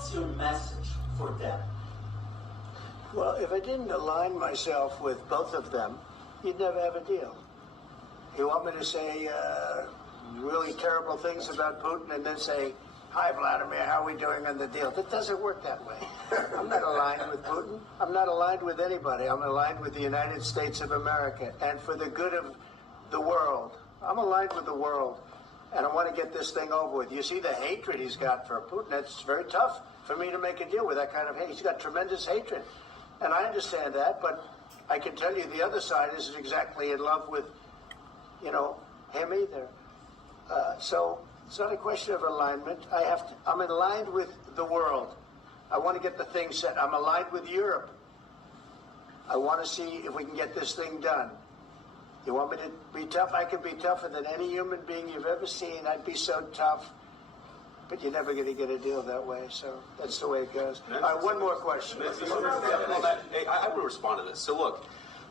what's your message for them? Well, if I didn't align myself with both of them, you'd never have a deal. You want me to say really terrible things about Putin and then say, "Hi, Vladimir, how are we doing on the deal?" That doesn't work that way. I'm not aligned with Putin. I'm not aligned with anybody. I'm aligned with the United States of America and for the good of the world. I'm aligned with the world, and I want to get this thing over with. You see the hatred he's got for Putin. It's very tough for me to make a deal with that kind of hate. He's got tremendous hatred, and I understand that, but I can tell you the other side isn't exactly in love with, him either. So it's not a question of alignment. I'm aligned with the world. I want to get the thing set. I'm aligned with Europe. I want to see if we can get this thing done. You want me to be tough? I can be tougher than any human being you've ever seen. I'd be so tough. But you're never going to get a deal that way. So that's the way it goes. All right, one more question. I would respond to this. So look,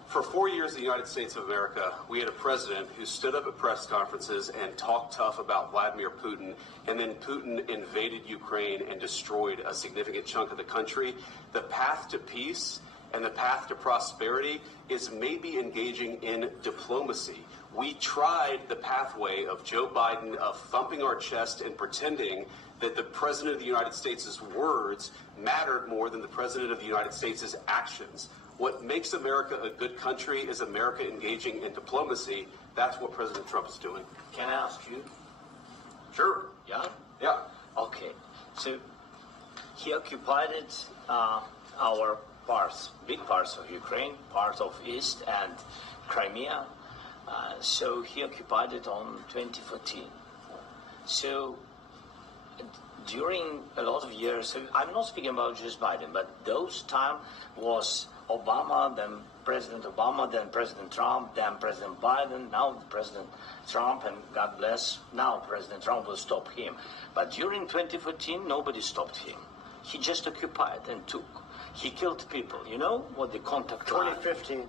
for 4 years in the United States of America, we had a president who stood up at press conferences and talked tough about Vladimir Putin, and then Putin invaded Ukraine and destroyed a significant chunk of the country. The path to peace and the path to prosperity is maybe engaging in diplomacy. We tried the pathway of Joe Biden, of thumping our chest and pretending that the President of the United States' words mattered more than the President of the United States' actions. What makes America a good country is America engaging in diplomacy. That's what President Trump is doing. Can I ask you? Sure. Yeah? Yeah. Okay. So he occupied our parts, big parts of Ukraine, parts of East and Crimea. So he occupied it on 2014. So during a lot of years, so I'm not speaking about just Biden, but those time was Obama, then President Obama, then President Trump, then President Biden, now President Trump, and God bless, now President Trump will stop him. But during 2014, nobody stopped him. He just occupied and took. He killed people. You know what the contact 2015.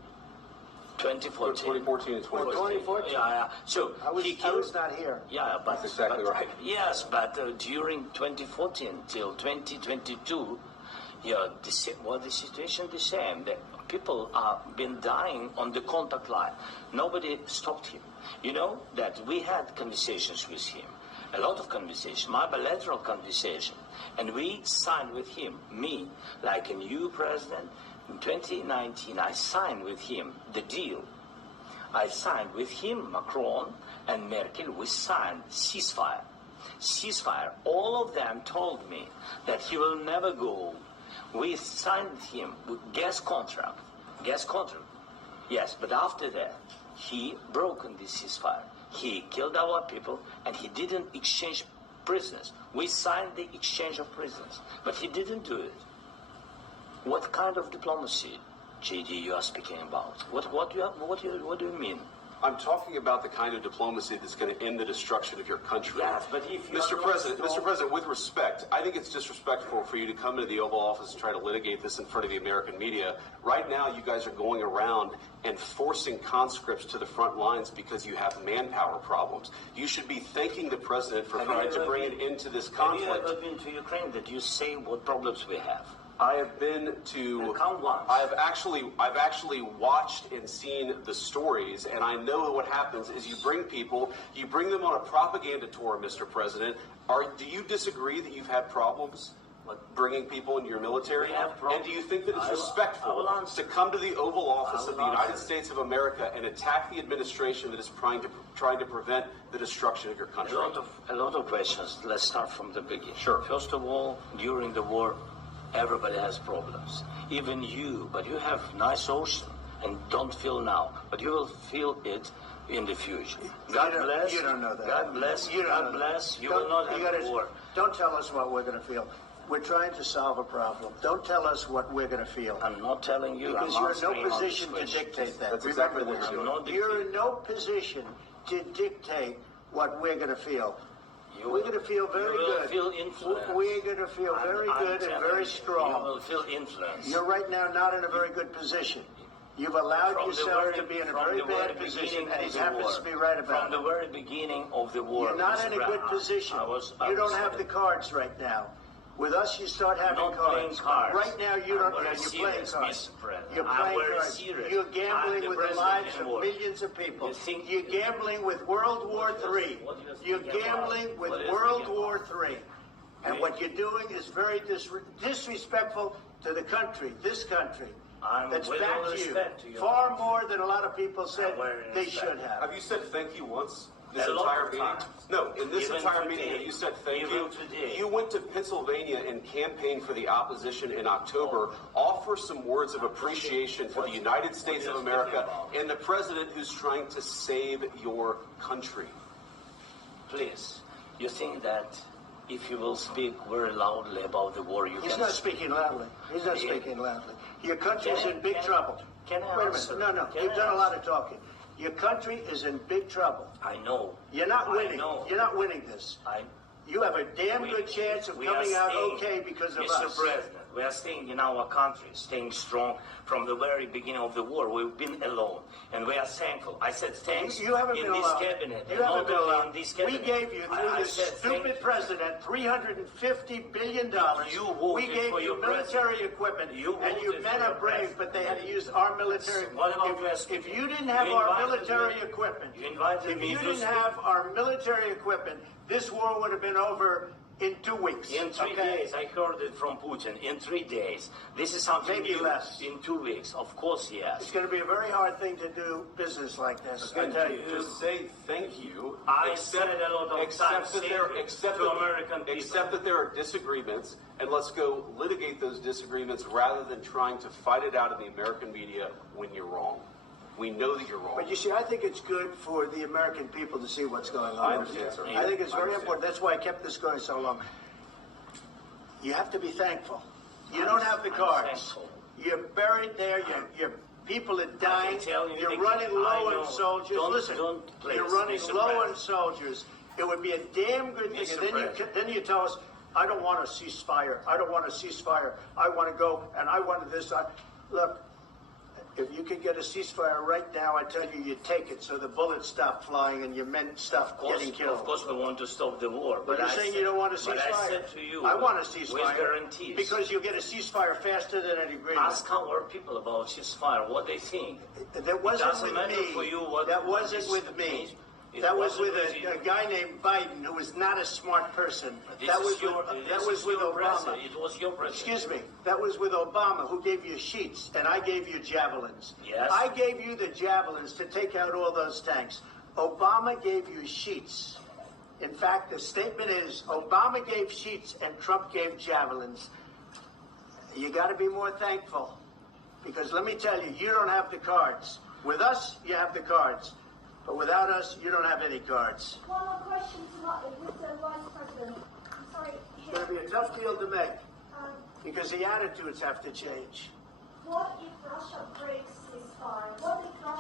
2014. 2014 and 2014. Yeah. So I was not here. Yeah, but that's exactly right. Yes, but during 2014 till 2022, the situation the same. The people have been dying on the contact line. Nobody stopped him. You know that we had conversations with him, a lot of conversations, my bilateral conversation, and we signed with him, me, like a new president. In 2019, I signed with him the deal. I signed with him, Macron and Merkel, we signed ceasefire. Ceasefire. All of them told me that he will never go. We signed him with gas contract. Yes, but after that, he broken the ceasefire. He killed our people, and he didn't exchange prisoners. We signed the exchange of prisoners, but he didn't do it. What kind of diplomacy, JD, you are speaking about? What do you mean? I'm talking about the kind of diplomacy that's going to end the destruction of your country. Yes, but if Mr. President, with respect, I think it's disrespectful for you to come into the Oval Office and try to litigate this in front of the American media. Right now, you guys are going around and forcing conscripts to the front lines because you have manpower problems. You should be thanking the President for trying to bring an end to this conflict. Have you ever been to Ukraine that you say what problems we have? I have been to. Count once. I've actually watched and seen the stories, and I know what happens is you bring them on a propaganda tour, Mr. President. Do you disagree that you've had problems bringing people into your military? And do you think that it's respectful to come to the Oval Office of the United States of America and attack the administration that is trying to prevent the destruction of your country? A lot of questions. Let's start from the beginning. Sure. First of all, during the war, everybody has problems, even you, but you have nice ocean and don't feel now, but you will feel it in the future. God bless. You don't know that. God bless. God bless. You will not have war. Don't tell us what we're going to feel. We're trying to solve a problem. Don't tell us what we're going to feel. I'm not telling you. Because you're in no position to dictate that. That's exactly what you're doing. You're in no position to dictate what we're going to feel. We're going to feel very good. Feel influence. We're going to feel very good and very strong. You will feel influence. You're right now not in a very good position. You've allowed yourself to be in a very bad position, and he happens to be right about it. From the very beginning of the war. You're not in a good position. You don't have the cards right now. With us, you start having Not cards. playing cards. Right now, you don't. I'm very You're playing serious, cards. Mr. President. You're I'm playing very cards. serious. You're I'm gambling the with the president lives in of war. millions of people. You think- You're gambling with World War III. What do you You're think about? gambling with What do you World think War about? III. And what you're doing is very disrespectful to the country, this country. I'm That's with all back to you. respect to your Far country. more than a lot of people said very they respect. should have. Have you said thank you once? This A lot entire of meeting? times. No, in this Even entire today. meeting, have you said thank Even you? today. You went to Pennsylvania and campaigned for the opposition in October. Offer some words of appreciation for the United States of America and the president who's trying to save your country. Please, you think that if you will speak very loudly about the war, you He's can... not speaking loudly. He's not Yeah. speaking loudly. Your country is Can- in big can- trouble. can I Wait a answer? minute. No. Can You've I done a lot answer? of talking. Your country is in big trouble. I know. You're not I winning. know. You're not winning this. You have a damn good chance of we are coming out staying- okay because of Mr. us. President, we are staying in our country, staying strong from the very beginning of the war. We've been alone, and we are thankful. I said thanks You haven't in been this allowed. cabinet. You and haven't not been only allowed. in this We cabinet. gave you, through I this said thank stupid you. president, $350 billion. You voted We gave for you your military president. equipment, You and you voted men for are your brave, president. but they had to use our military. What about West If Point? you didn't have You our invited military me- equipment, you invited if me you to didn't speak. have our military equipment, this war would have been over in 2 weeks. In 3 okay? days, I heard it from Putin. In 3 days, this is something Maybe new. less. In 2 weeks, of course, yes. It's going to be a very hard thing to do business like this. I tell you. Just say thank you. I said a lot of except times that there, thank you except to that, American people. except that there are disagreements, and let's go litigate those disagreements rather than trying to fight it out in the American media when you're wrong. We know that you're wrong. But you see, I think it's good for the American people to see what's going on. I understand, sir. I think it's I very understand. important. That's why I kept this going so long. You have to be thankful. You don't have the I'm cards. thankful. You're buried there. Your people are dying. tell you You're again, running I low know. on soldiers. Don't- Listen, don't play you're this, running Mr. low on President. soldiers. It would be a damn good thing. Mr. And then you tell us, I don't want a ceasefire. I don't want a ceasefire. I want to go, and I wanted this. Look, if you could get a ceasefire right now, I tell you, you take it so the bullets stop flying and your men stop getting killed. Of course, we want to stop the war. But you're I saying said- you don't want a ceasefire. But I said to you, I want a with ceasefire. guarantees. Because you'll get a ceasefire faster than an agreement. Ask our people about ceasefire, what they think. That wasn't doesn't with matter me. for you what- That what wasn't is- with me. it That was wasn't with with you. a guy named Biden who was not a smart person. That was with Obama. President. It was your president. Excuse me. That was with Obama, who gave you sheets, and I gave you javelins. Yes. I gave you the javelins to take out all those tanks. Obama gave you sheets. In fact, the statement is Obama gave sheets and Trump gave javelins. You got to be more thankful, because let me tell you, you don't have the cards. With us, you have the cards. But without us, you don't have any cards. One more question to Mr. Vice President. I'm sorry. It's going to be a tough deal to make, Um, because the attitudes have to change. what if Russia breaks ceasefire? What if Russia